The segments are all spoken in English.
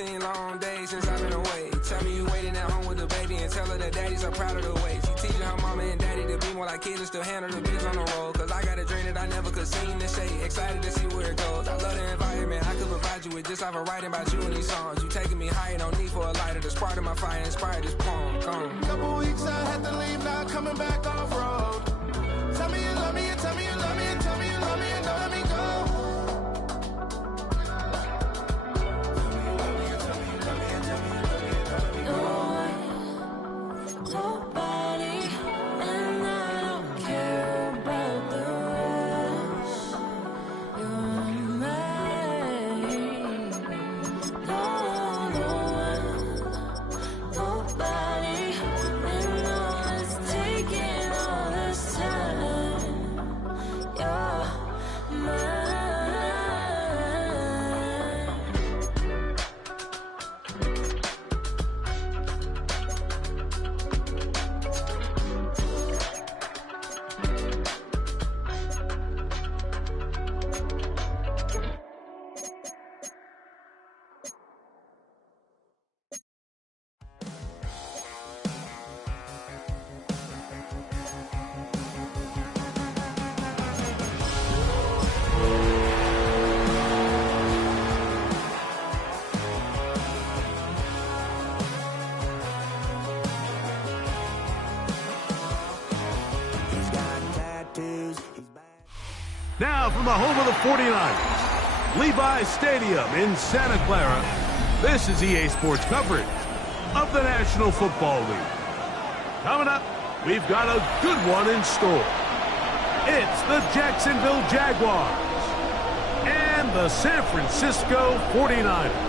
16 long days since I've been away. Tell me you waiting at home with the baby and tell her that daddy's so proud of the way. She teaching her mama and daddy to be more like kids and still handle the biz on the road. Cause I got a dream that I never could seem to say. Excited to see where it goes. I love the environment. I could provide you with just off of writing about you in these songs. You taking me higher, no need for a lighter. The spark of my fire inspired this poem. Come. Couple weeks I had to leave, now coming back off road. Tell me you love me and tell me you love me and tell me you love me and don't let me go. Now from the home of the 49ers, Levi's Stadium in Santa Clara, this is EA Sports coverage of the National Football League. Coming up, we've got a good one in store. It's the Jacksonville Jaguars and the San Francisco 49ers.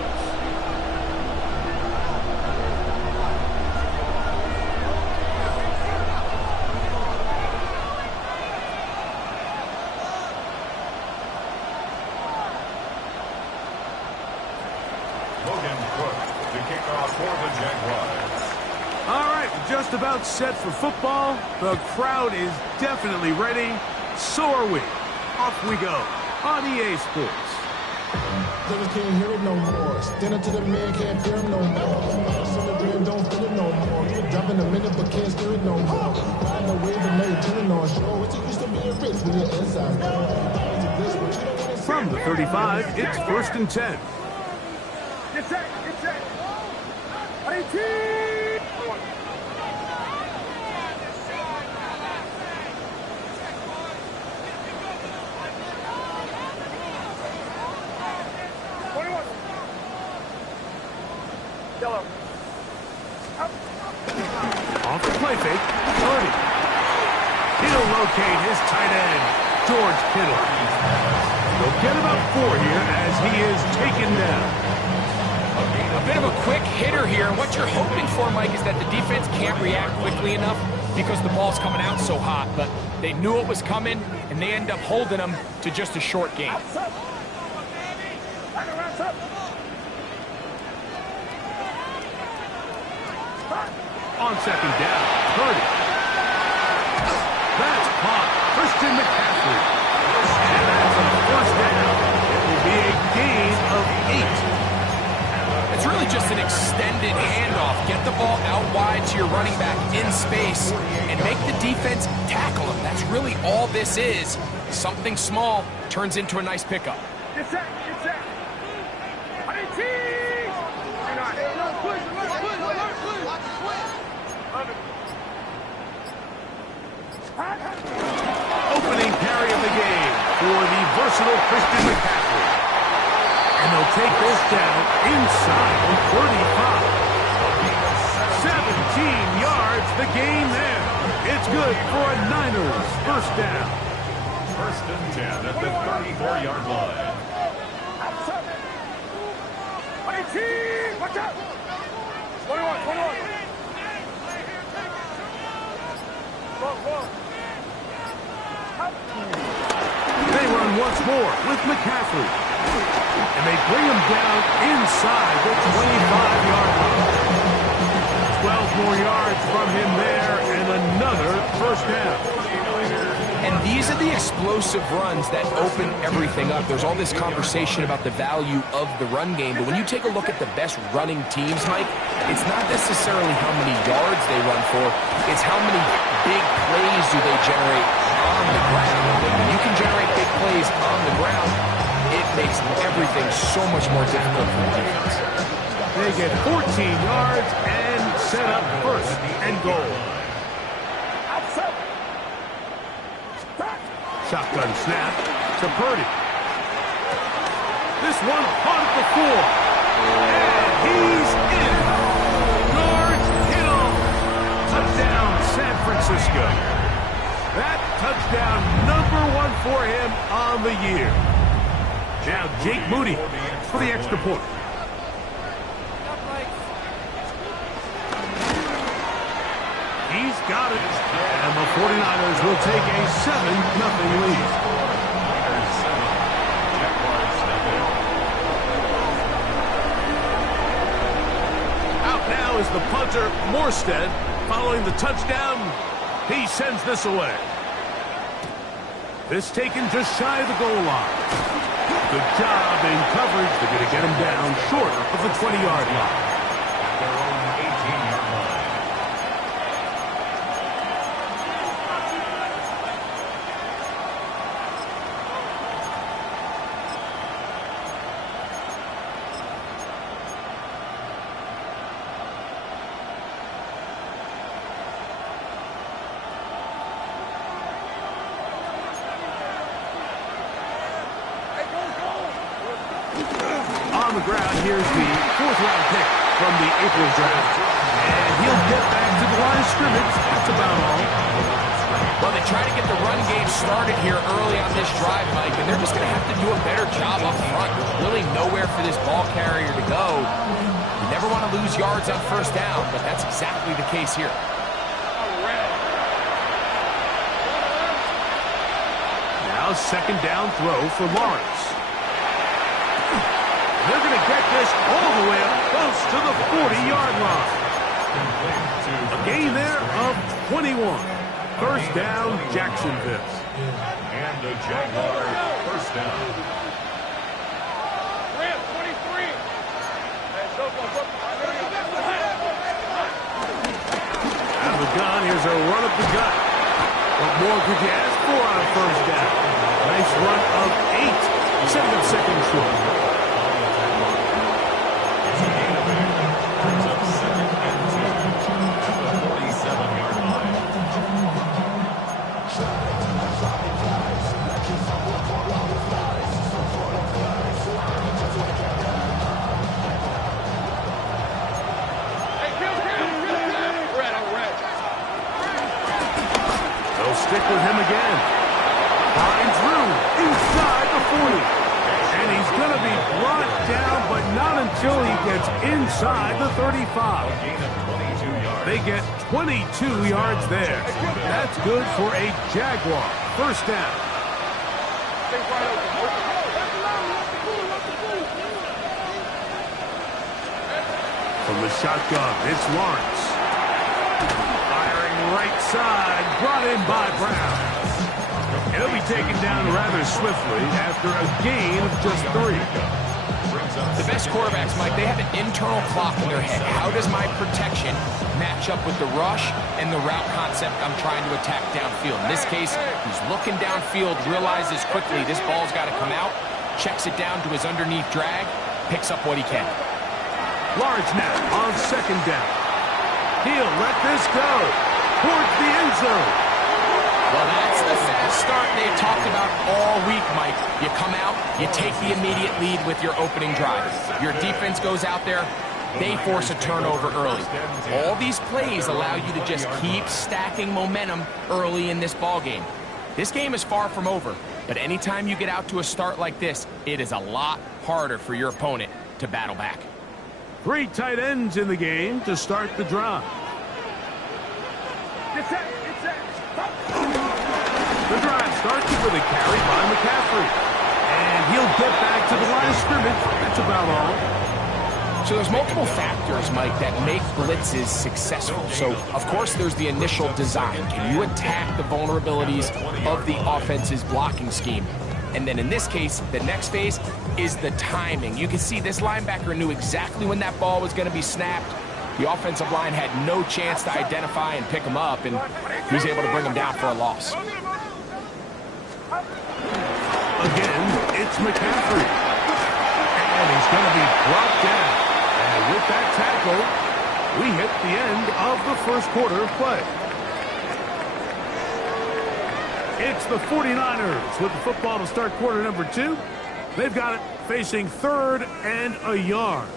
Just about set for football. The crowd is definitely ready. So are we. Off we go on EA Sports. Niggas can't hear it no more. Stand up to the man, can't fear him no more. Some of the dream don't feel it no more. You can drop in a minute, but can't steer it no more. Riding the wave and now you're chilling on shore. It's used to being rich when you're inside. From the 35, it's 1st and 10. Get set, get set. 18. Off the play fake, Purdy. He'll locate his tight end, George Kittle. He'll get about 4 here as he is taken down. A bit of a quick hitter here, and what you're hoping for, Mike, is that the defense can't react quickly enough because the ball's coming out so hot, but they knew it was coming, and they end up holding them to just a short game. On 2nd down, Purdy. That's caught. Christian McCaffrey. And that's a 1st down. It will be a gain of 8. It's really just an extended handoff. Get the ball out wide to your running back in space and make the defense tackle him. That's really all this is. Something small turns into a nice pickup. Get set, get set. 18. Opening carry of the game for the versatile Christian McCaffrey. And they'll take this down inside the 35. 17 yards, the gain there. It's good for a Niners 1st down. 1st and 10 at the 34-yard line. 18, watch out. 21. They run once more with McCaffrey. And they bring him down inside the 25-yard line. 12 more yards from him there and another 1st down. And these are the explosive runs that open everything up. There's all this conversation about the value of the run game, but when you take a look at the best running teams, Mike, it's not necessarily how many yards they run for, it's how many big plays do they generate on the ground. When you can generate big plays on the ground, it makes everything so much more difficult for the defense. They get 14 yards and set up first and goal. Shotgun snap to Purdy. This one caught at the 4. And he's in. Yards hit on. Touchdown, San Francisco. That touchdown #1 for him on the year. Now Jake Moody for the extra point. He's got it. And the 49ers will take a 7-0 lead. Out now is the punter, Morstead. Following the touchdown, he sends this away. This taken just shy of the goal line. Good job in coverage. They're going to get him down short of the 20-yard line. On the ground, here's the 4th-round pick from the April draft. And he'll get back to the line of scrimmage. That's about all. Well, they try to get the run game started here early on this drive, Mike, and they're just going to have to do a better job up front. There's really nowhere for this ball carrier to go. You never want to lose yards on first down, but that's exactly the case here. Now, second down throw for Lawrence. They're going to get this all the way up close to the 40-yard line. A gain there of 21. First down, Jacksonville. And the Jaguars first down. Rams 23. Out of the gun, here's a run up the gut. What more could you ask for on a first down? Nice run of 8, setting up second and short. Stick with him again. Finds room inside the 40. And he's going to be brought down, but not until he gets inside the 35. They get 22 yards there. That's good for a Jaguar. First down. From the shotgun, it's Lawrence. Right side, brought in by Brown. And he'll be taken down rather swiftly after a gain of just 3. The best quarterbacks, Mike, they have an internal clock in their head. How does my protection match up with the rush and the route concept I'm trying to attack downfield? In this case, he's looking downfield, realizes quickly this ball's got to come out, checks it down to his underneath drag, picks up what he can. Large now on second down. He'll let this go towards the end zone. Well, that's the fast start they've talked about all week, Mike. You come out, you take the immediate lead with your opening drive. Your defense goes out there, they force a turnover early. All these plays allow you to just keep stacking momentum early in this ball game. This game is far from over, but anytime you get out to a start like this, it is a lot harder for your opponent to battle back. 3 tight ends in the game to start the drive. The drive starts with a carry by McCaffrey. And he'll get back to the line of scrimmage. That's about all. So there's multiple factors, Mike, that make blitzes successful. So, of course, there's the initial design. Can you attack the vulnerabilities of the offense's blocking scheme? And then in this case, the next phase is the timing. You can see this linebacker knew exactly when that ball was going to be snapped. The offensive line had no chance to identify and pick him up, and he was able to bring him down for a loss. Again, it's McCaffrey. And he's going to be brought down. And with that tackle, we hit the end of the first quarter of play. It's the 49ers with the football to start quarter number 2. They've got it facing 3rd and a yard.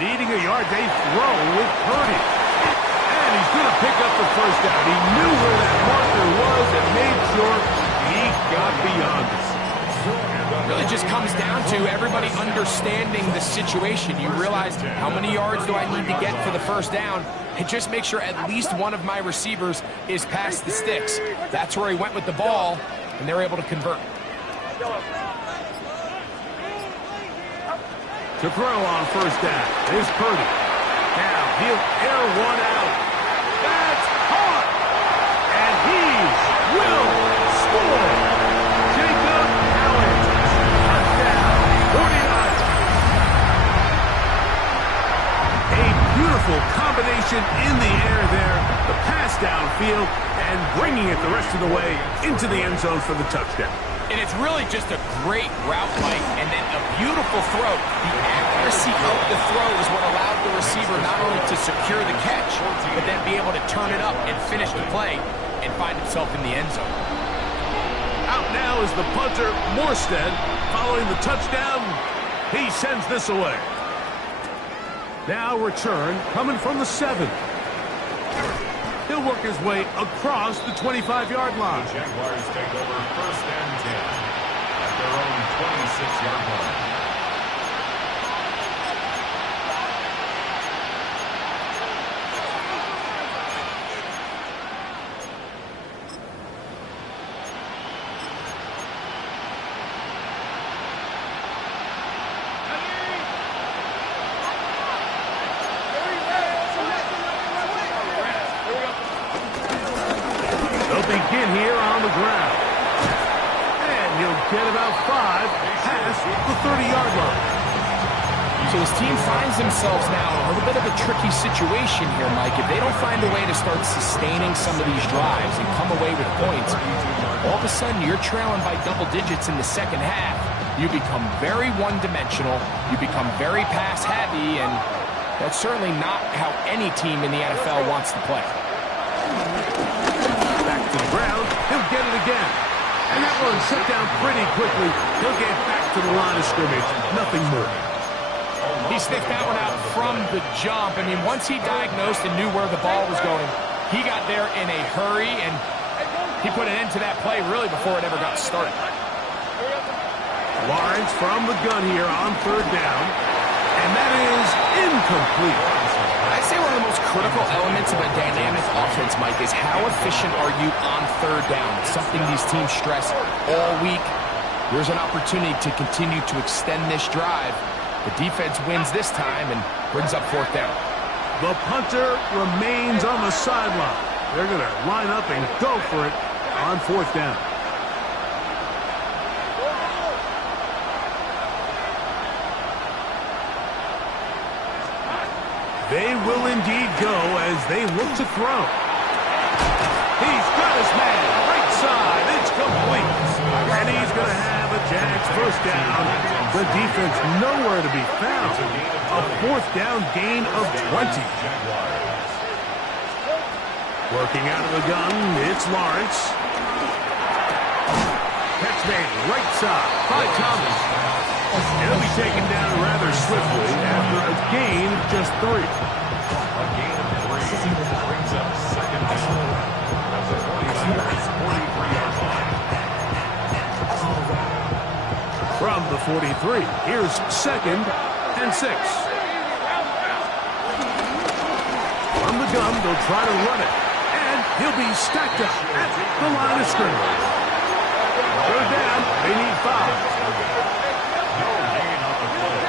Needing a yard, they throw with Purdy. And he's going to pick up the first down. He knew where that marker was and made sure he got beyond it. It really just comes down to everybody understanding the situation. You realize, how many yards do I need to get for the first down? And just make sure at least one of my receivers is past the sticks. That's where he went with the ball, and they're able to convert. To throw on first down is Purdy. Now he'll air one out. That's caught. And he will score. Jacob Allen. Touchdown. 49. A beautiful combination in the air there. The pass downfield and bringing it the rest of the way into the end zone for the touchdown. And it's really just a great route, Mike, and then a beautiful throw. The accuracy of the throw is what allowed the receiver not only to secure the catch, but then be able to turn it up and finish the play and find himself in the end zone. Out now is the punter, Morstead. Following the touchdown, he sends this away. Now return coming from the 7. He'll work his way across the 25-yard line. The Jaguars take over 1st and 10 at their own 26-yard line. Begin here on the ground. And he'll get about 5 past the 30-yard line. So his team finds themselves now in a little bit of a tricky situation here, Mike. If they don't find a way to start sustaining some of these drives and come away with points, all of a sudden you're trailing by double digits in the second half. You become very one-dimensional. You become very pass-heavy, and that's certainly not how any team in the NFL wants to play. To the ground, he'll get it again. And that one set down pretty quickly. He'll get back to the line of scrimmage. Nothing more. He sniffed that one out from the jump. I mean, once he diagnosed and knew where the ball was going, he got there in a hurry, and he put an end to that play really before it ever got started. Lawrence from the gun here on 3rd down. And that is incomplete. I'd say one of the most critical elements of a dynamic offense, Mike, is how efficient are you on 3rd down? It's something these teams stress all week. There's an opportunity to continue to extend this drive. The defense wins this time and brings up 4th down. The punter remains on the sideline. They're going to line up and go for it on 4th down. They will indeed go as they look to throw. He's got his man. Right side. It's complete. And he's going to have a Jags first down. The defense nowhere to be found. A 4th down gain of 20. Working out of the gun, it's Lawrence. Catch made right side by Thomas. He'll be taken down rather swiftly after a gain of just 3. A gain of 3 brings up 2nd down at the 49ers' 43-yard line. 43. Here's 2nd and 6. From the gun, they'll try to run it. And he'll be stacked up at the line of scrimmage. 3rd down, they need 5. No gain on the play.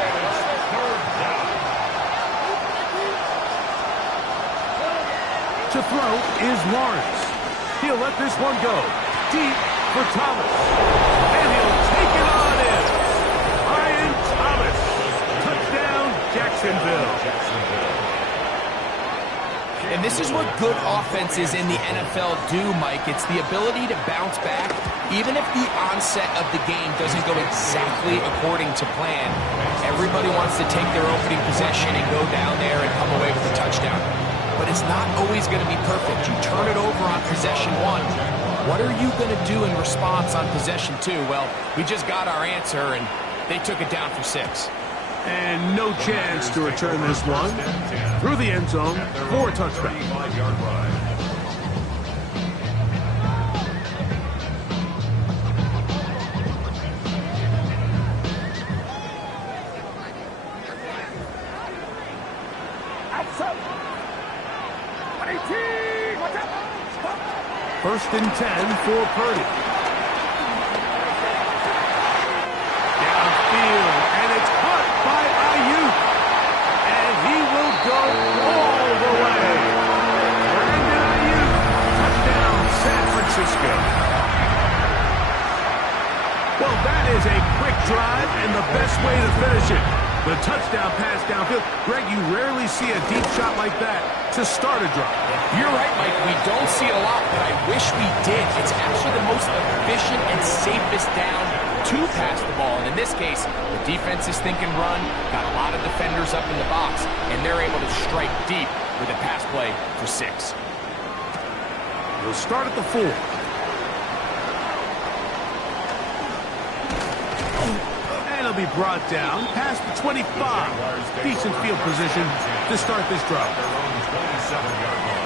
And it's 3rd down. To throw is Lawrence. He'll let this one go. Deep for Thomas. And he'll take it on in. Ryan Thomas. Touchdown, Jacksonville. And this is what good offenses in the NFL do, Mike. It's the ability to bounce back, even if the onset of the game doesn't go exactly according to plan. Everybody wants to take their opening possession and go down there and come away with a touchdown. But it's not always going to be perfect. You turn it over on possession 1. What are you going to do in response on possession 2? Well, we just got our answer, and they took it down for 6. And no chance to return this one. Through the end zone for a touchback. 35-yard line. Outside. 18. Watch out. Stop. 1st and 10 for Purdy. Downfield, and it's caught by Ayuk. And he will go all the way. Brandon Ayuk, touchdown, San Francisco. Well, that is a quick drive and the best way to finish it. The touchdown pass downfield. Greg, you rarely see a deep shot like that to start a drive. You're right, Mike. We don't see it a lot, but I wish we did. It's actually the most efficient and safest down to pass the ball. And in this case, the defense is thinking run, got a lot of defenders up in the box, and they're able to strike deep with a pass play for 6. We'll start at the 4. And he'll be brought down past the 25. Decent field position to start this drive. Their own 27-yard line.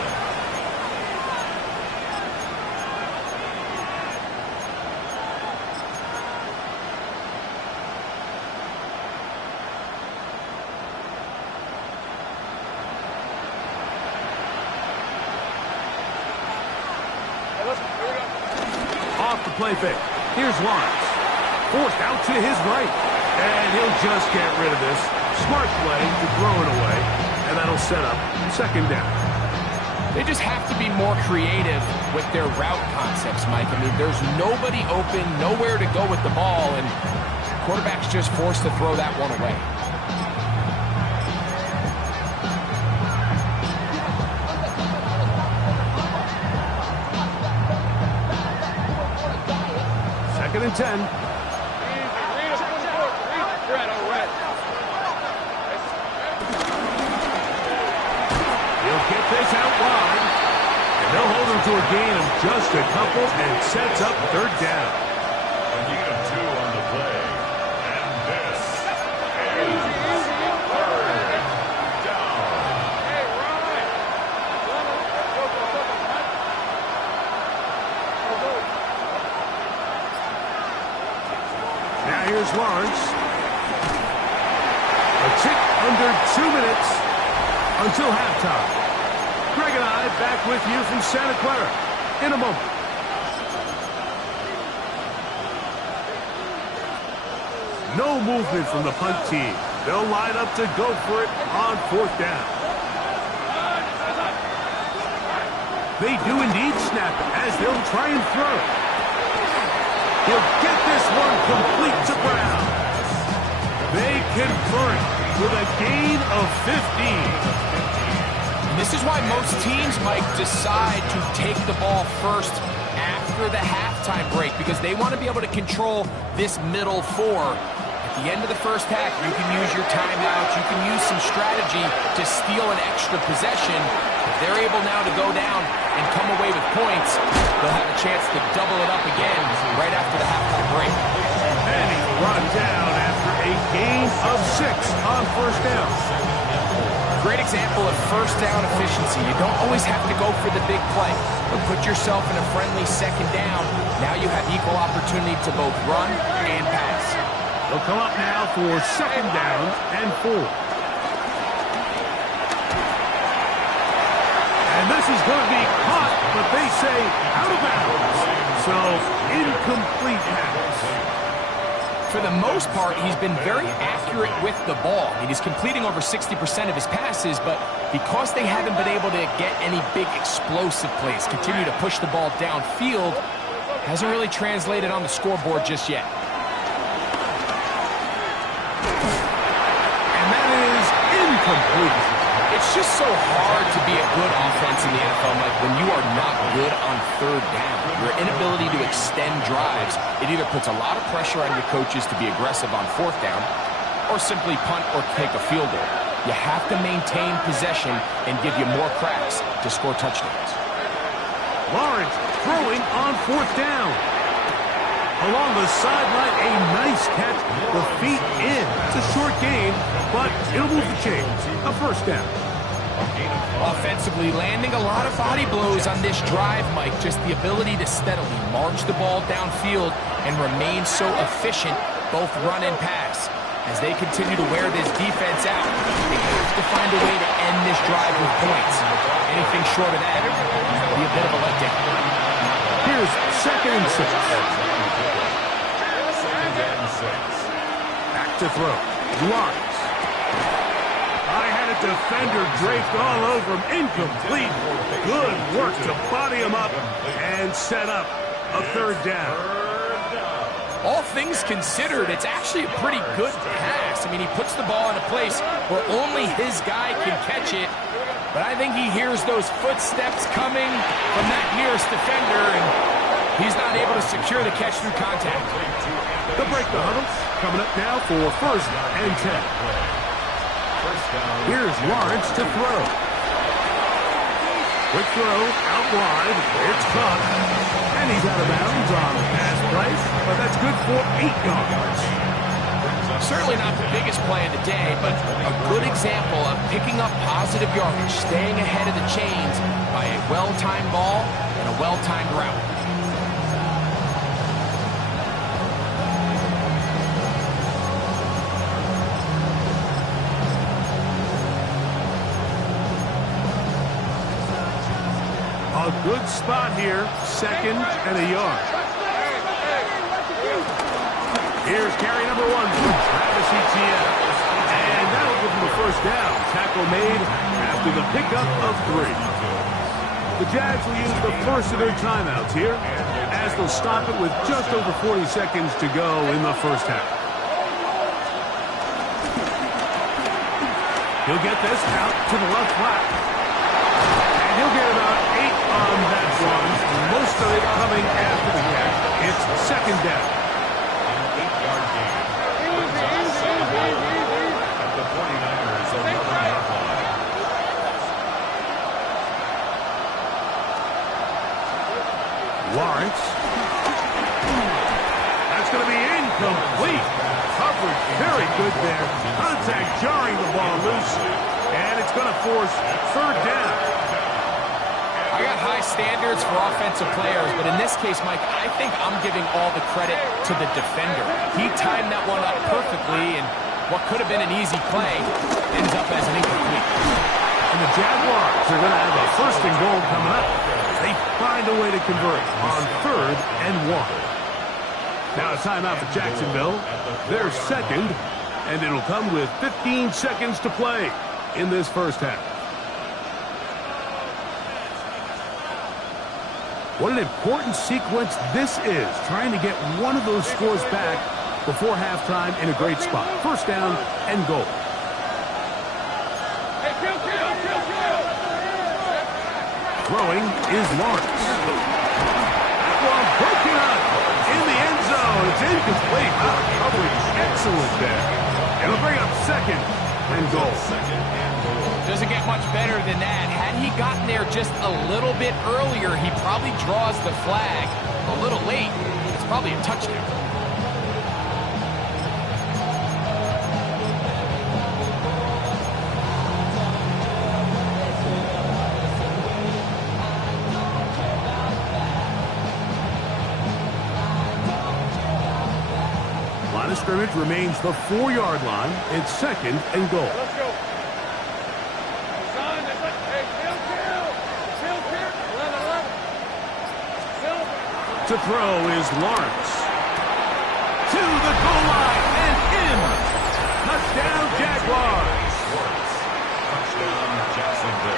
Off the play fake. Here's Lawrence. Forced out to his right. And he'll just get rid of this. Smart play to throw it away. And that'll set up 2nd down. They just have to be more creative with their route concepts, Mike. I mean, there's nobody open, nowhere to go with the ball, and quarterback's just forced to throw that one away. Second and 10. He'll get this out wide. And they'll hold him to a gain of just a couple and sets up 3rd down. A gain of 2 on the play. And this is 3rd down. Now here's Lawrence. A tick under 2 minutes until halftime. Greg and I back with you from Santa Clara in a moment. No movement from the punt team. They'll line up to go for it on 4th down. They do indeed snap it as they'll try and throw. He'll get this one complete to Brown. They convert with a gain of 15. This is why most teams, Mike, decide to take the ball first after the halftime break, because they want to be able to control this middle 4. At the end of the first half, you can use your timeout, you can use some strategy to steal an extra possession. If they're able now to go down and come away with points, they'll have a chance to double it up again right after the halftime break. And he's brought down after a gain of 6 on 1st down. Great example of 1st down efficiency. You don't always have to go for the big play, but put yourself in a friendly 2nd down. Now you have equal opportunity to both run and pass. They'll come up now for 2nd down and 4. And this is going to be caught, but they say out of bounds. So, incomplete pass. For the most part, he's been very accurate with the ball. I mean, he's completing over 60% of his passes, but because they haven't been able to get any big explosive plays, continue to push the ball downfield, hasn't really translated on the scoreboard just yet. And that is incomplete. It's just so hard to be a good offense in the NFL, Mike, when you are not good on 3rd down. Your inability to extend drives, it either puts a lot of pressure on your coaches to be aggressive on 4th down or simply punt or take a field goal. You have to maintain possession and give you more cracks to score touchdowns. Lawrence throwing on 4th down. Along the sideline, a nice catch. The feet in. It's a short game, but it'll move the chains. A 1st down. Offensively, landing a lot of body blows on this drive, Mike. Just the ability to steadily march the ball downfield and remain so efficient, both run and pass. As they continue to wear this defense out, they have to find a way to end this drive with points. Anything short of that will be a bit of a letdown. Here's 2nd and 6. Back to throw. Lawrence. I had a defender draped all over him. Incomplete. Good work to body him up and set up a 3rd down. All things considered, it's actually a pretty good pass. I mean, he puts the ball in a place where only his guy can catch it. But I think he hears those footsteps coming from that nearest defender, and he's not able to secure the catch through contact. They'll break the huddle. Coming up now for 1st and 10. Here's Lawrence to throw. Quick throw, out wide. It's caught. And he's out of bounds on the pass play, but that's good for 8 yards. Certainly not the biggest play of the day, but a good example of picking up positive yardage, staying ahead of the chains by a well-timed ball and a well-timed route. A good spot here, 2nd and a yard. Here's carry number 1 for Travis Etienne. And that'll give him a 1st down. Tackle made after the pickup of 3. The Jags will use the first of their timeouts here, as they'll stop it with just over 40 seconds to go in the 1st half. He'll get this out to the left flat. And he'll get about 8 on that one. Most of it coming after the catch. It's 2nd down. Lawrence. That's going to be incomplete. Coverage very good there. Contact jarring the ball loose. And it's going to force 3rd down. I got high standards for offensive players, but in this case, Mike, I think I'm giving all the credit to the defender. He timed that one up perfectly, and what could have been an easy play ends up as an incomplete. And the Jaguars are going to have a 1st and goal coming up. They find a way to convert on 3rd and 1. Now a timeout for Jacksonville. They're 2nd, and it'll come with 15 seconds to play in this 1st half. What an important sequence this is, trying to get one of those scores back before halftime in a great spot. 1st down and goal. Throwing is Lawrence. That one broken up in the end zone. It's incomplete. Coverage excellent there. It'll bring up 2nd and goal. Doesn't get much better than that. Had he gotten there just a little bit earlier, he probably draws the flag. A little late. It's probably a touchdown. of scrimmage remains the 4-yard line. It's 2nd and goal. Let's go. Son, that's like, hey, Phil here. 11. To throw is Lawrence. To the goal line and in. Touchdown, Jaguars.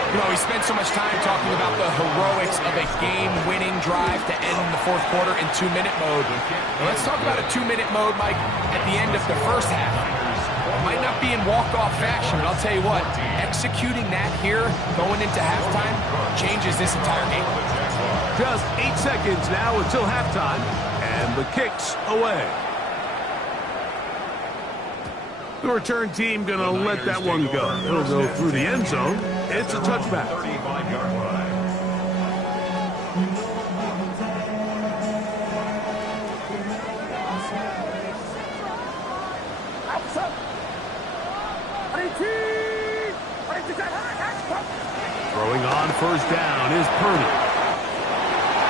You know, we spent so much time talking about the heroics of a game-winning drive to end the fourth quarter in 2-minute mode. Now let's talk about a 2-minute mode, Mike, at the end of the first half. It might not be in walk-off fashion, but I'll tell you what, executing that here, going into halftime, changes this entire game. Just 8 seconds now until halftime, and the kick's away. The return team going to let that one go. It'll go through the end zone. It's a touchback. 35-yard line. Throwing on first down is Purdy.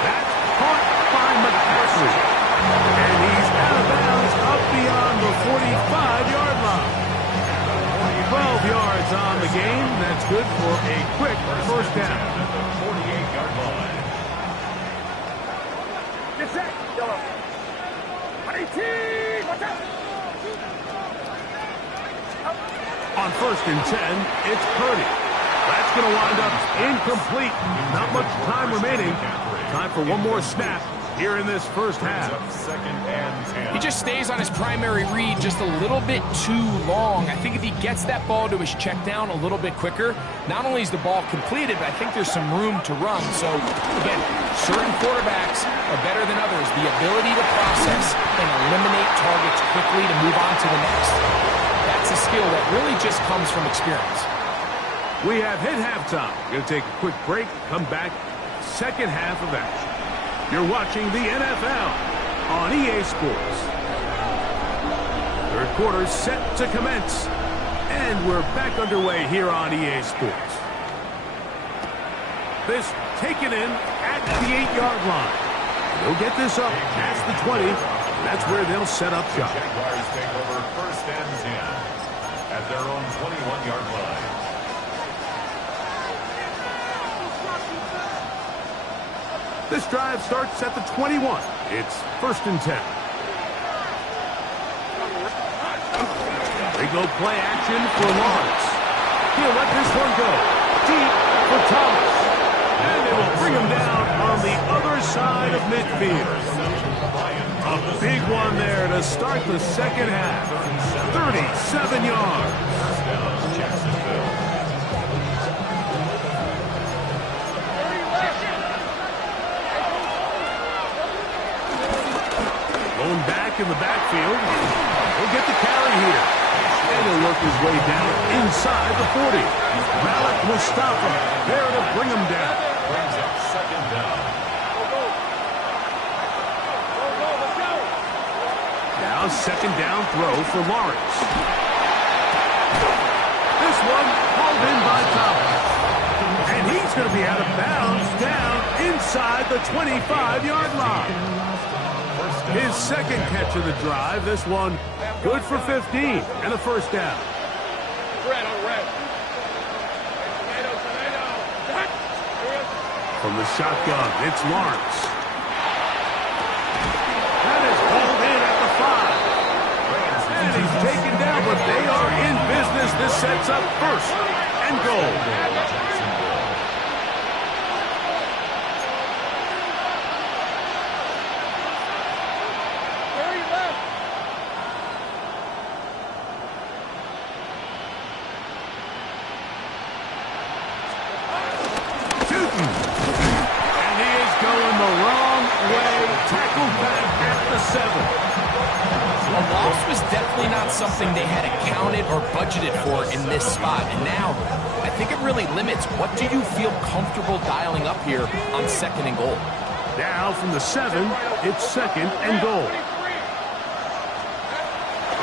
That's caught by McCaffrey. And he's out of bounds up beyond the 45-yard line. 12 yards on the game. That's good for a quick first down. 48-yard line. Get set, yellow. 18, watch out. On 1st and 10, it's Purdy. That's going to wind up incomplete. Not much time remaining. Time for one more snap here in this first half. 2nd and 10. He just stays on his primary read just a little bit too long. I think if he gets that ball to his check down a little bit quicker, not only is the ball completed, but I think there's some room to run. So, again, certain quarterbacks are better than others. The ability to process and eliminate targets quickly to move on to the next. That's a skill that really just comes from experience. We have hit halftime. We're going to take a quick break, come back, second half of action. You're watching the NFL on EA Sports. Third quarter set to commence, and we're back underway here on EA Sports. This taken in at the 8-yard line. They'll get this up past the 20. That's where they'll set up shop. Jaguars take over 1st and 10 at their own 21-yard line. This drive starts at the 21. It's 1st and 10. They go play action for Lawrence. He'll let this one go. Deep for Thomas. And they will bring him down on the other side of midfield. A big one there to start the second half. 37 yards. Going back in the backfield. He'll get the carry here. And he'll work his way down inside the 40. Malik Mustafa there to bring him down. Brings up 2nd down. Now 2nd down throw for Lawrence. This one hauled in by Thomas. And he's going to be out of bounds down inside the 25-yard line. His 2nd catch of the drive. This one good for 15 and a first down. Red on red. Tomato. From the shotgun, it's Lawrence. That is hauled in at the 5. And he's taken down, but they are in business. This sets up 1st and goal. A loss was definitely not something they had accounted or budgeted for in this spot. And now, I think it really limits what do you feel comfortable dialing up here on 2nd and goal. Now from the 7, it's 2nd and goal.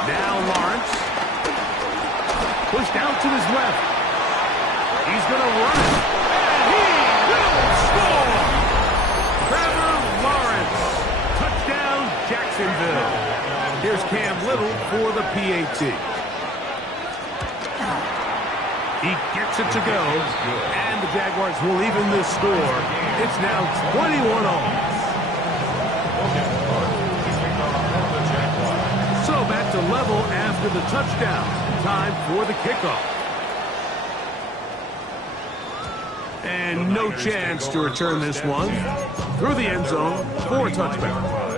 Now Lawrence. Pushed out to his left. He's going to run it. And he will score! Trevor Lawrence. Touchdown, Jacksonville. Here's Cam Little for the PAT. He gets it to go, and the Jaguars will even this score. It's now 21-all. So back to level after the touchdown. Time for the kickoff. And no chance to return this one through the end zone for a touchback.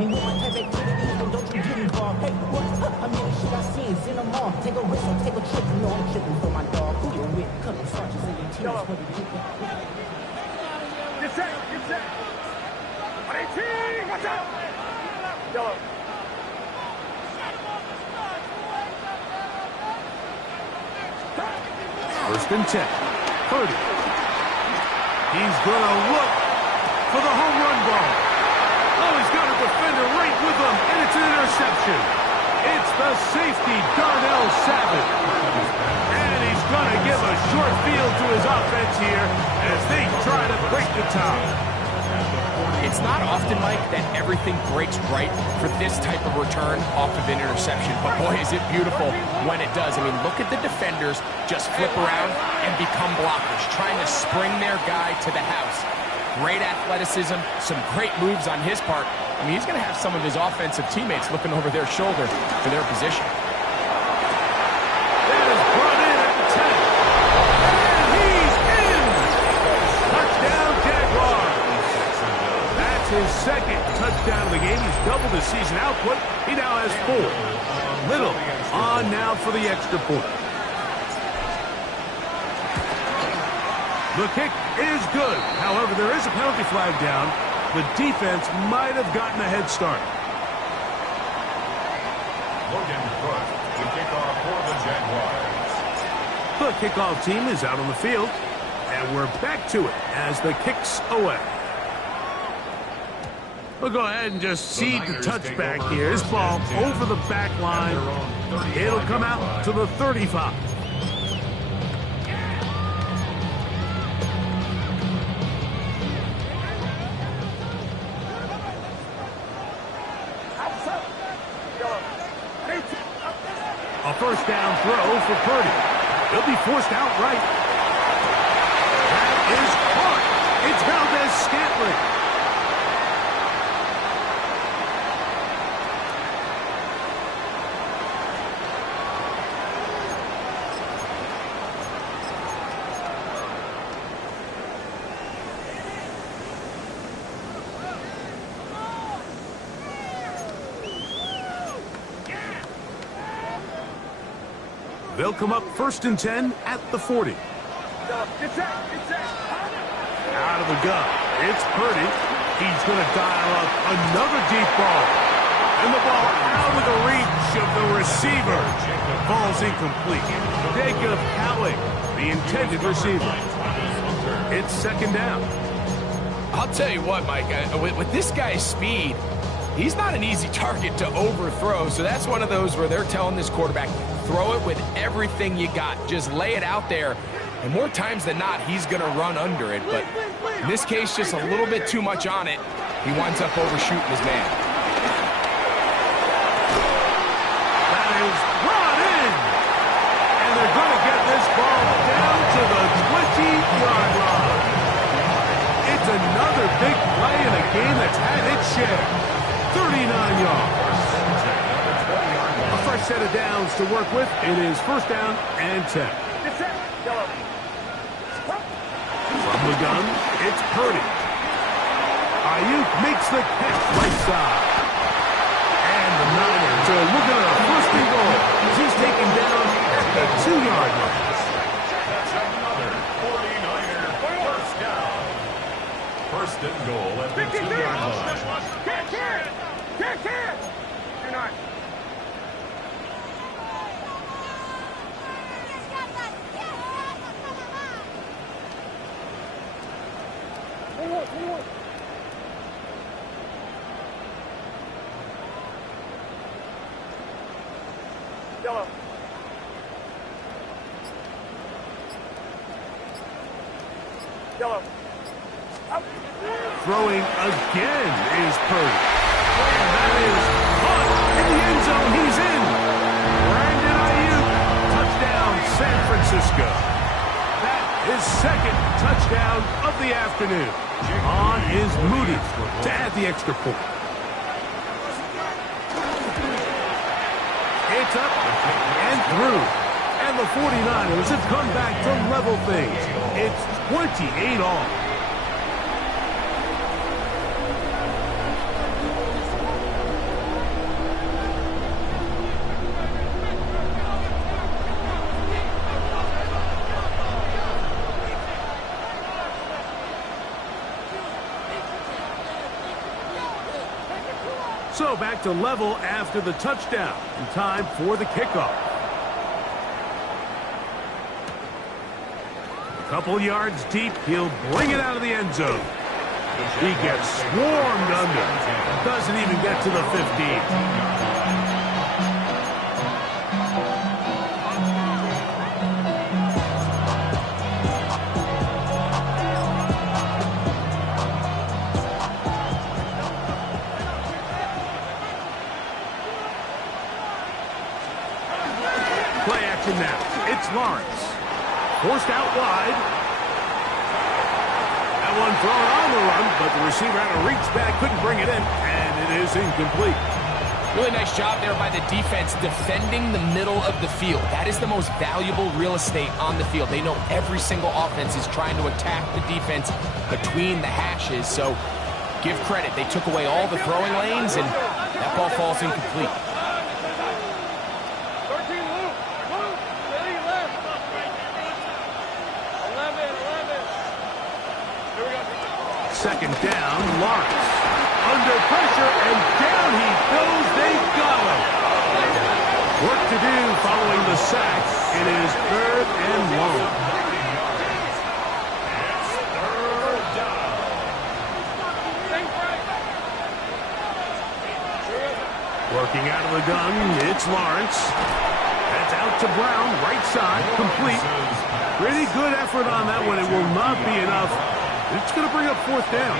Ain't with my type activities, and don't you get involved. Hey, what? I mean, shit I seen, send them off. Take a risk or take a trip. You know I'm tripping for my dog. Who you with? Couple starches in your teeth. Get set, get set. 18, watch out. Yellow. First and 10. Purdy. He's going to look for the home run ball. Oh, he's got a defender right with him, and it's an interception. It's the safety, Darnell Savage. And he's going to give a short field to his offense here as they try to break the tie. It's not often, Mike, that everything breaks right for this type of return off of an interception. But boy, is it beautiful when it does. I mean, look at the defenders just flip around and become blockers, trying to spring their guy to the house. Great athleticism, some great moves on his part. I mean, he's going to have some of his offensive teammates looking over their shoulder for their position. That is brought in at the 10. And he's in! Touchdown, Jaguars! That's his second touchdown of the game. He's doubled his season output. He now has 4. Little on now for the extra point. The kick is good. However, there is a penalty flag down. The defense might have gotten a head start. Logan Cook to kick off for the Jaguars. The kickoff team is out on the field, and we're back to it as the kick's away. We'll go ahead and just cede the touchback here. This ball over the back line. It'll come out to the 35. A first down throw for Purdy. He'll be forced outright. That is caught. It's Valdez-Scantling. They'll come up first and 10 at the 40. Out of the gun. It's Purdy. He's going to dial up another deep ball. And the ball out of the reach of the receiver. Ball's incomplete. Jacob Howick, the intended receiver. It's second down. I'll tell you what, Mike, with this guy's speed, he's not an easy target to overthrow. So that's one of those where they're telling this quarterback, throw it with everything you got. Just lay it out there. And more times than not, he's going to run under it. But in this case, just a little bit too much on it. He winds up overshooting his man. That is brought in. And they're going to get this ball down to the 20-yard line. It's another big play in a game that's had its share. 39 yards. A fresh set of downs to work with. It is first down and 10. From the gun, it's Purdy. Ayuk makes the catch right side. And the Niners are looking at a first and goal as he's taken down at the 2-yard line. That's another 49er first down. First and goal at the 2-yard line. Can't. You're not. Yellow. Yellow. Out. Throwing again is Purdy. And that is caught in the end zone. He's in. Brandon Ayuk, touchdown, San Francisco. That is second touchdown of the afternoon. On is Moody to add the extra point. It's up and through. And the 49ers have come back to level things. It's 28 all. So back to level after the touchdown. And time for the kickoff. A couple yards deep, he'll bring it out of the end zone. He gets swarmed under. Doesn't even get to the 15. Play action now. It's Lawrence. Forced out wide. That one thrown on the run, but the receiver had to reach back, couldn't bring it in, and it is incomplete. Really nice job there by the defense defending the middle of the field. That is the most valuable real estate on the field. They know every single offense is trying to attack the defense between the hashes, so give credit. They took away all the throwing lanes, and that ball falls incomplete. Second down, Lawrence. Under pressure, and down he goes. They got him. Work to do following the sack. It is 3rd and long. It's 3rd down. Working out of the gun, it's Lawrence. That's out to Brown, right side, complete. Pretty good effort on that one. It will not be enough. It's going to bring up 4th down.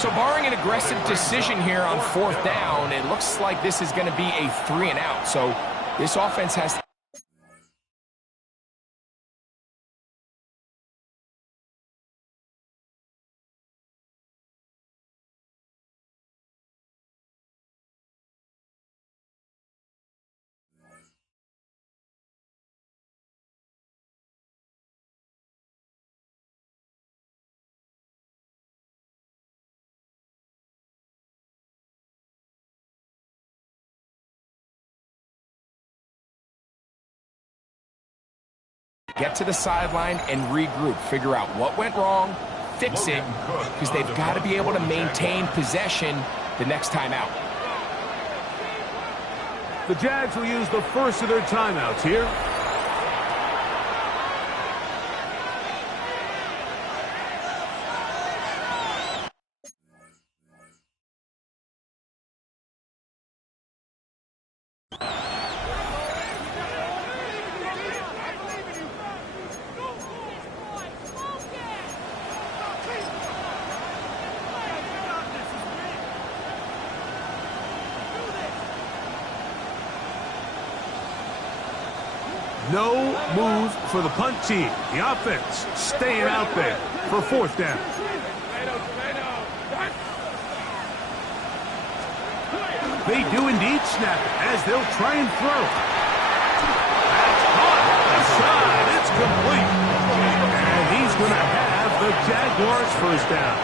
So barring an aggressive decision here on 4th down, it looks like this is going to be a 3 and out. So this offense has to get to the sideline and regroup, figure out what went wrong, fix it, because they've got to be able to maintain possession the next time out. The Jags will use the first of their timeouts here. No move for the punt team. The offense staying out there for 4th down. They do indeed snap it as they'll try and throw. That's caught aside. It's complete. And he's going to have the Jaguars 1st down.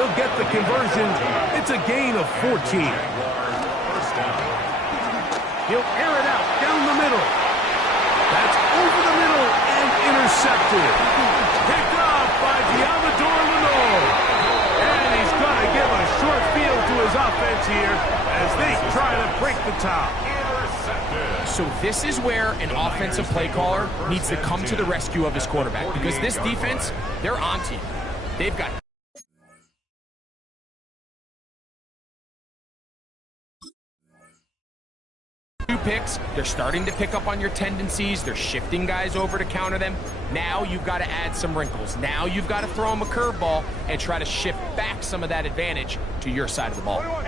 They'll get the conversion. It's a gain of 14. He'll air it out down the middle. That's over the middle and intercepted. Picked off by Diamador Lenore. And he's going to give a short field to his offense here as they try to break the top. So this is where an offensive play caller needs to come to the rescue of his quarterback, because this defense, they're on to you. They've got picks. They're starting to pick up on your tendencies. They're shifting guys over to counter them. Now you've got to add some wrinkles. Now you've got to throw them a curveball and try to shift back some of that advantage to your side of the ball. McCaffrey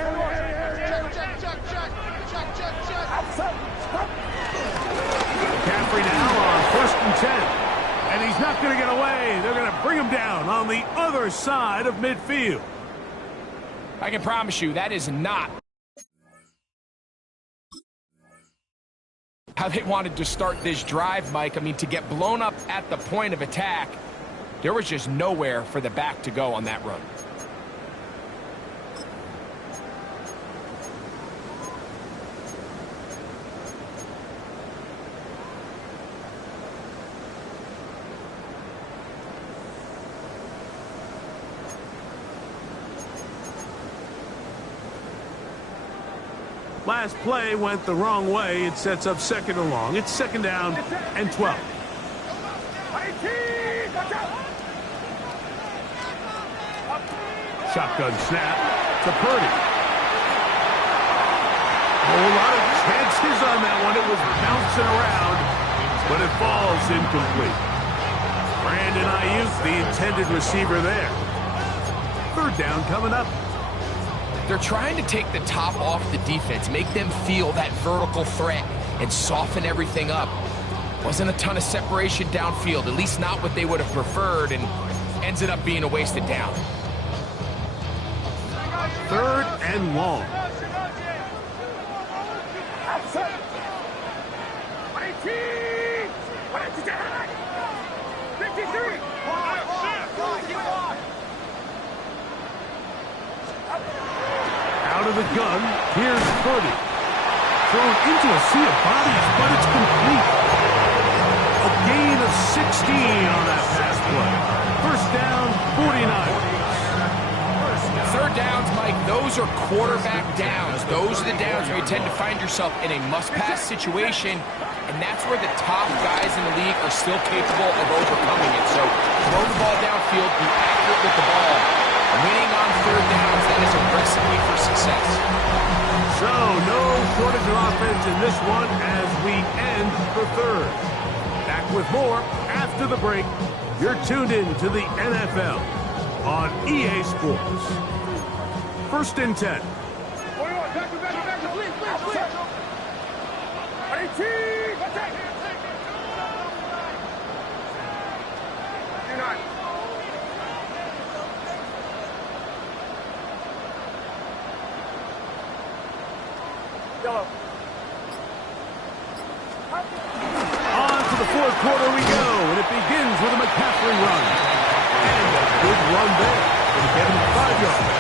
now on 1st and 10. And he's not going to get away. They're going to bring him down on the other side of midfield. I can promise you that is not how they wanted to start this drive, Mike. I mean, to get blown up at the point of attack, there was just nowhere for the back to go on that run. Last play went the wrong way. It sets up 2nd and long. It's 2nd down and 12. Shotgun snap to Purdy. A whole lot of chances on that one. It was bouncing around, but it falls incomplete. Brandon Ayuk, the intended receiver there. 3rd down coming up. They're trying to take the top off the defense, make them feel that vertical threat, and soften everything up. Wasn't a ton of separation downfield, at least not what they would have preferred, and ends it up being a wasted down. 3rd and long. Out of the gun, here's Purdy. Thrown into a sea of bodies, but it's complete. A gain of 16 on that pass play. 1st down, 49. 3rd downs, Mike, those are quarterback downs. Those are the downs where you tend to find yourself in a must-pass situation, and that's where the top guys in the league are still capable of overcoming it. So throw the ball downfield, be accurate with the ball. Winning on 3rd downs, that is a recipe for success. So, no shortage of offense in this one as we end the 3rd. Back with more after the break. You're tuned in to the NFL on EA Sports. 1st and 10. On to the 4th quarter we go, and it begins with a McCaffrey run. And a good run there. Going to get him 5 yards.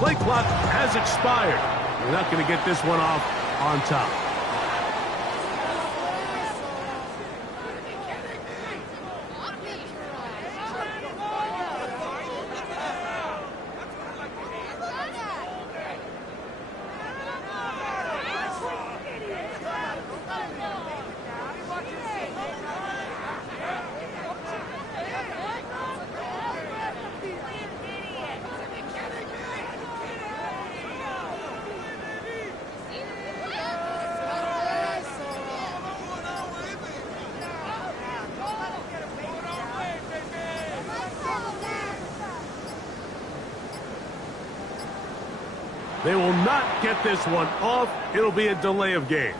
Play clock has expired. We're not going to get this one off on top. They will not get this one off. It'll be a delay of game.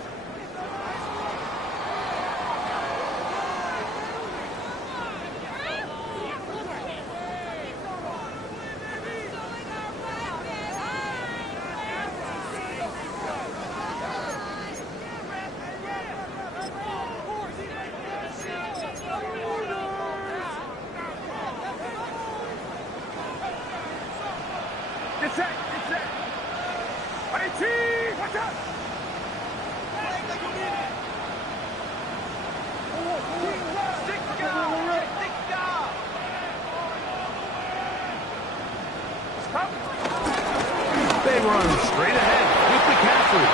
They run straight ahead with McCaffrey.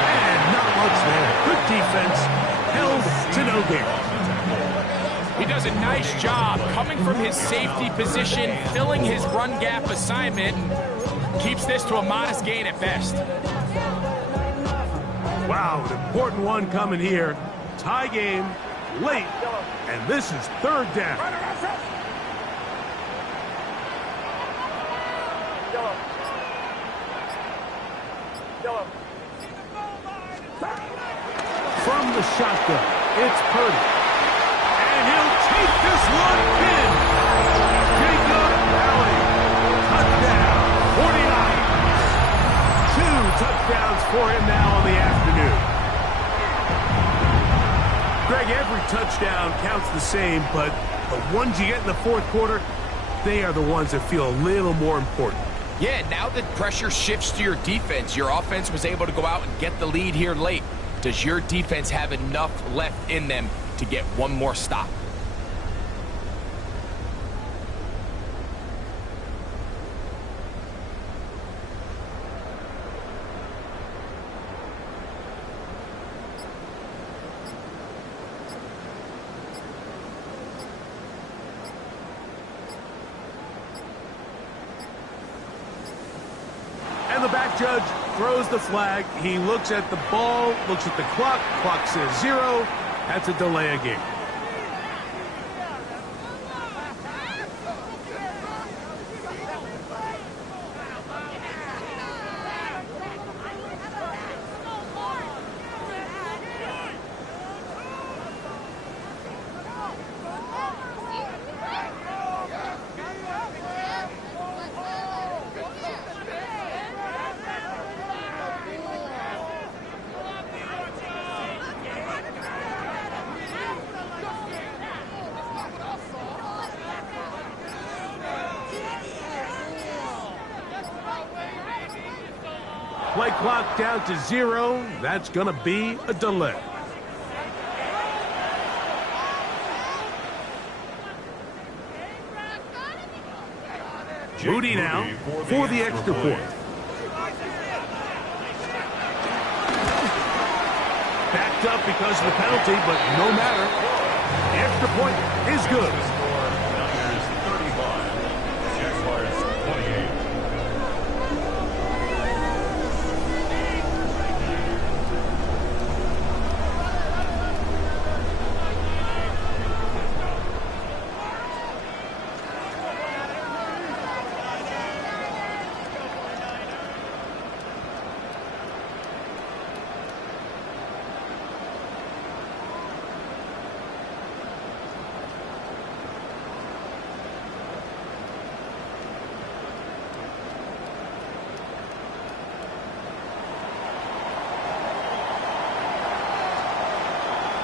And not much there. Good defense. Held to no gain. He does a nice job coming from his safety position, filling his run gap assignment, and keeps this to a modest gain at best. Wow, an important one coming here. Tie game, late, and this is third down. From the shotgun, it's Purdy. And he'll take this one in. Jacob Elliott. Touchdown, 49. 2 touchdowns for him now on the afternoon. Greg, every touchdown counts the same, but the ones you get in the fourth quarter, they are the ones that feel a little more important. Yeah, now that pressure shifts to your defense, your offense was able to go out and get the lead here late. Does your defense have enough left in them to get one more stop? And the back judge throws the flag. He looks at the ball, looks at the clock. Clock says 0. That's a delay of game. Play clock down to 0. That's going to be a delay. Moody now for the extra point. Backed up because of the penalty, but no matter. The extra point is good. Niners 35, Jaguars 28.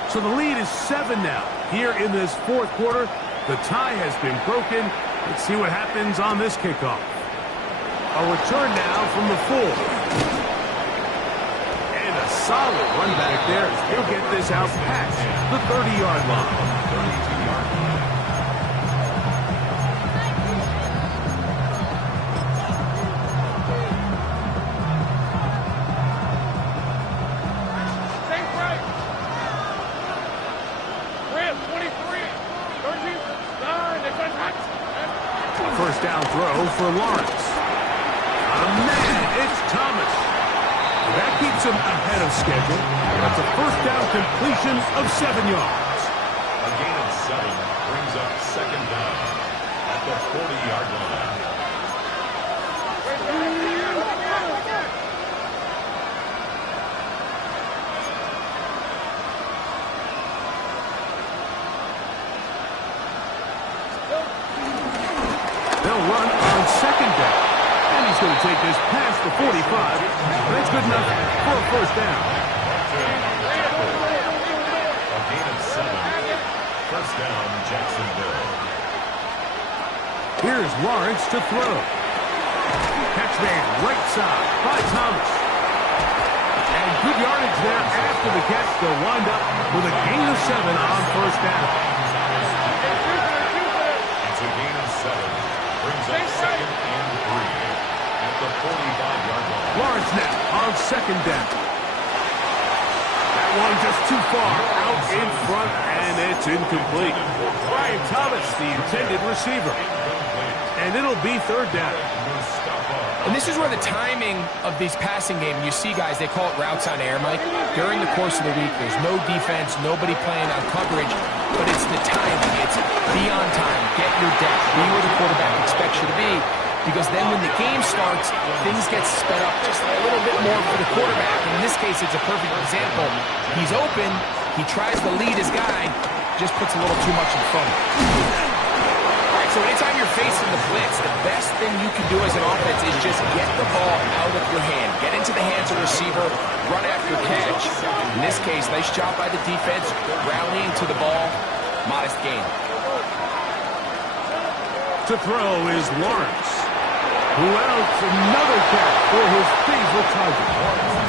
So the lead is 7 now. Here in this fourth quarter, the tie has been broken. Let's see what happens on this kickoff. A return now from the 4. And a solid run back there. He'll get this out past the 30-yard line. First down throw for Lawrence. It's Thomas. That keeps him ahead of schedule. That's a first down completion of 7 yards. A gain of 7 brings up second down at the 40-yard line. They'll run on second down. And he's going to take this past the 45. That's good enough for a first down. A gain of 7. First down, Jacksonville. Here's Lawrence to throw. Catch made right side by Thomas. And good yardage there after the catch. They'll wind up with a gain of 7 on first down. It's a gain of 7. Brings up 2nd and 3 at the 45-yard line. Lawrence now on second down. That one just too far out in front, and it's incomplete. Brian Thomas, the intended receiver. And it'll be third down. And this is where the timing of these passing games, you see guys, they call it routes on air, Mike. During the course of the week, there's no defense, nobody playing on coverage, but it's the timing. It's be on time, get your depth, be where the quarterback expects you to be, because then when the game starts, things get sped up just a little bit more for the quarterback. And in this case, it's a perfect example. He's open, he tries to lead his guy, just puts a little too much in front. So anytime you're facing the blitz, the best thing you can do as an offense is just get the ball out of your hand. Get into the hands of the receiver, run after catch. In this case, nice job by the defense, rallying to the ball, modest gain. To throw is Lawrence, who outs another catch for his favorite target.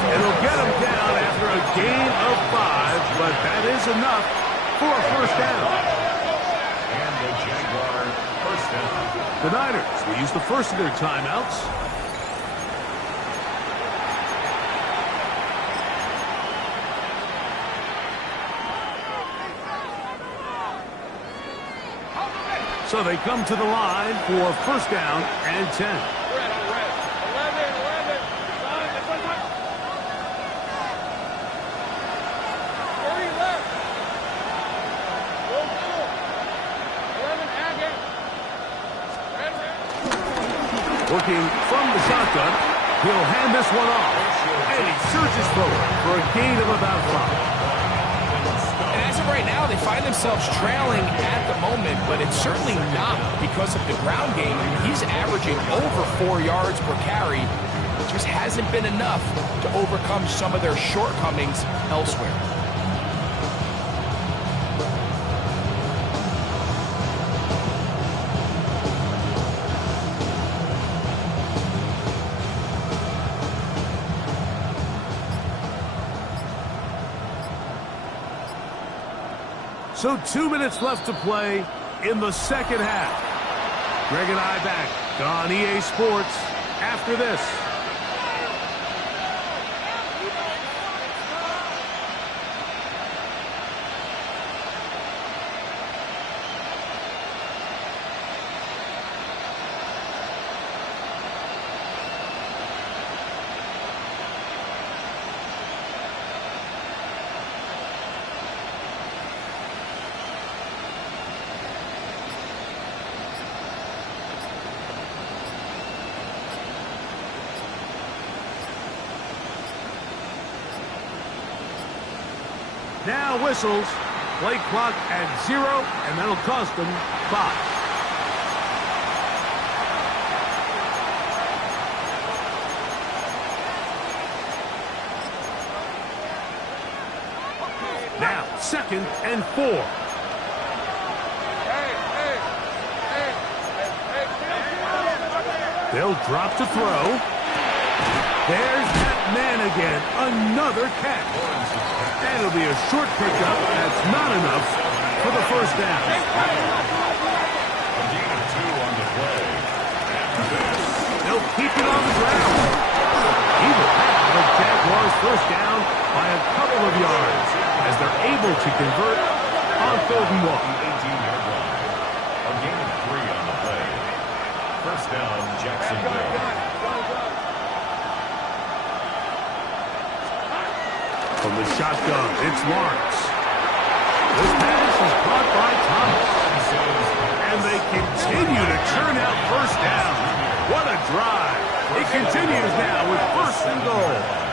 It'll get him down after a gain of 5, but that is enough for a first down. And the Jaguar first down. The Niners will use the first of their timeouts. So they come to the line for first down and 10. Working from the shotgun, he'll hand this one off, and he surges forward for a gain of about 5. And as of right now, they find themselves trailing at the moment, but it's certainly not because of the ground game. I mean, he's averaging over 4 yards per carry. It just hasn't been enough to overcome some of their shortcomings elsewhere. So 2 minutes left to play in the second half. Greg and I back on EA Sports after this. Now whistles, play clock at 0, and that'll cost them 5. Now 2nd and 4. They'll drop to throw. There's that man again, another catch. And it'll be a short pickup. That's not enough for the first down. A gain of 2 on the play. And this. They'll keep it on the ground. He will have the Jaguars first down by a couple of yards as they're able to convert on 3rd and 1. 18-yard line. A gain of 3 on the play. First down, Jacksonville. From the shotgun, it's Lawrence. This pass is caught by Thomas. And they continue to churn out first down. What a drive. It continues now with 1st and goal.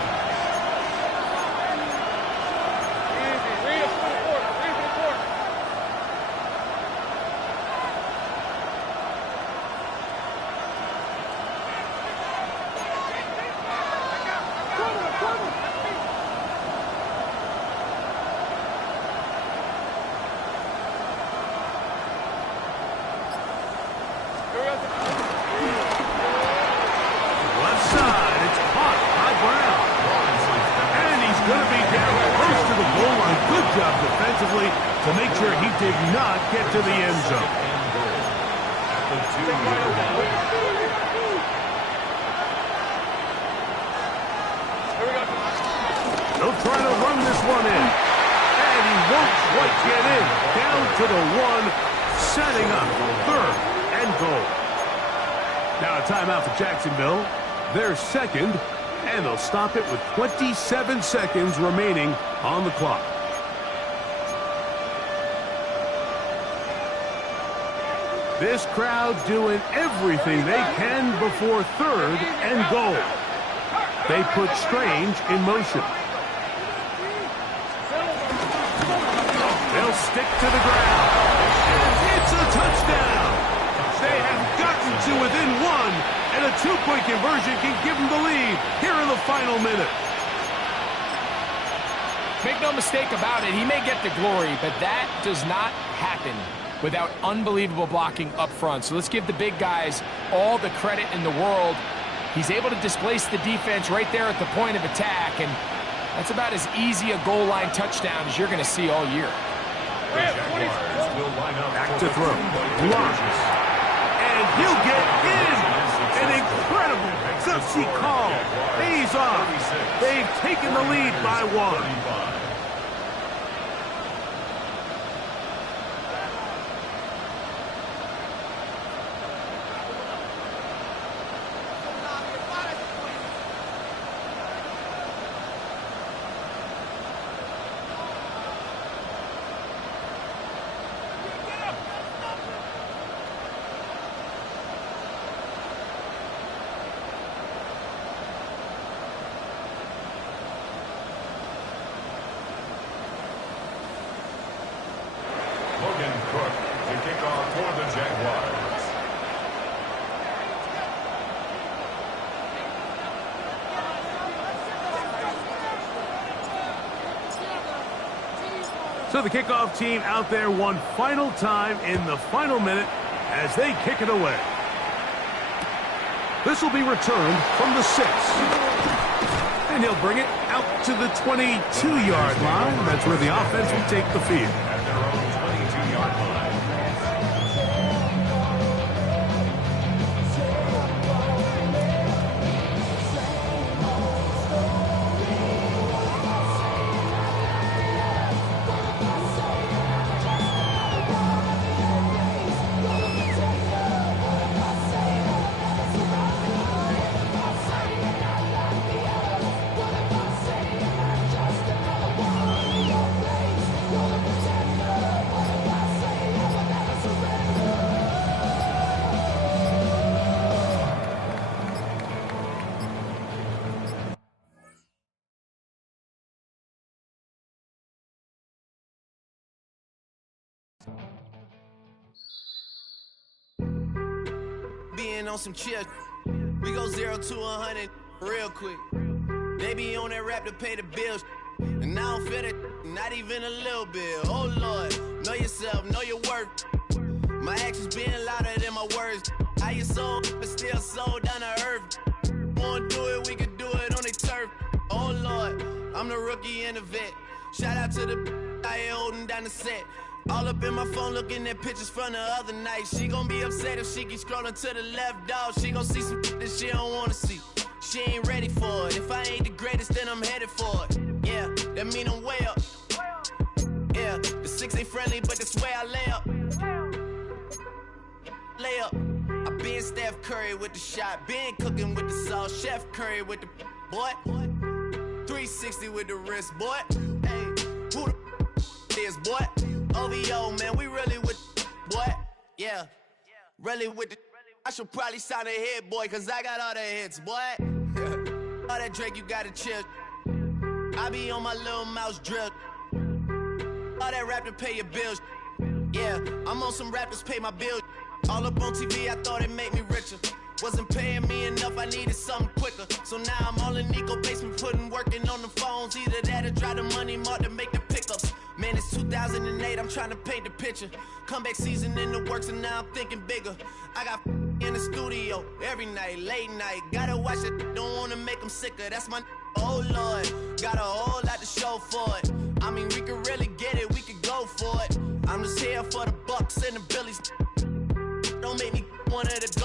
job defensively to make sure he did not get to the end zone. At the 2-yard line. They'll try to run this one in. And he won't quite get in. Down to the 1, setting up 3rd and goal. Now a timeout for Jacksonville. They're second, and they'll stop it with 27 seconds remaining on the clock. This crowd doing everything they can before 3rd and goal. They put Strange in motion. They'll stick to the ground. It's a touchdown. They have gotten to within 1, and a 2-point conversion can give them the lead here in the final minute. Make no mistake about it, he may get the glory, but that does not happen without unbelievable blocking up front. So let's give the big guys all the credit in the world. He's able to displace the defense right there at the point of attack, and that's about as easy a goal line touchdown as you're going to see all year. Back to throw. Launches. And he'll get in. An incredible gutsy call. Pays off. They've taken the lead by 1. So the kickoff team out there one final time in the final minute as they kick it away. This will be returned from the 6. And he'll bring it out to the 22-yard line. That's where the offense will take the field. At their own 22-yard line. Being on some chill, we go 0 to 100 real quick. They be on that rap to pay the bills, and I don't feel it, not even a little bit. Oh Lord, know yourself, know your worth. My actions being louder than my words. How you soul, but still soul down to earth. Wanna do it, we can do it on the turf. Oh Lord, I'm the rookie and the vet. Shout out to the I ain't holding down the set. All up in my phone looking at pictures from the other night. She gon' be upset if she keeps scrolling to the left, dog. She gon' see some that she don't wanna see. She ain't ready for it. If I ain't the greatest, then I'm headed for it. Yeah, that mean I'm way up. Yeah, the 6 ain't friendly, but that's where I lay up. Lay up. I been Steph Curry with the shot. Been cooking with the sauce. Chef Curry with the boy. 360 with the wrist, boy. Hey, who the is, boy? OVO, man, we really with boy. Yeah, really with the. I should probably sign a hit, boy, cause I got all the hits, boy. All that Drake, you gotta chill. I be on my little mouse drip. All that rap to pay your bills. Yeah, I'm on some rappers pay my bills. All up on TV, I thought it made me richer. Wasn't paying me enough, I needed something quicker. So now I'm all in Nico basement, working on the phones. Either that or try the money mark to make the pickups. Man, it's 2008, I'm trying to paint the picture. Comeback season in the works, and now I'm thinking bigger. I got in the studio every night, late night. Gotta watch it, don't wanna make them sicker. That's my oh Lord, got a whole lot to show for it. I mean, we could really get I'm just here for the Bucks and the Billies. Don't make me one of the ghosts.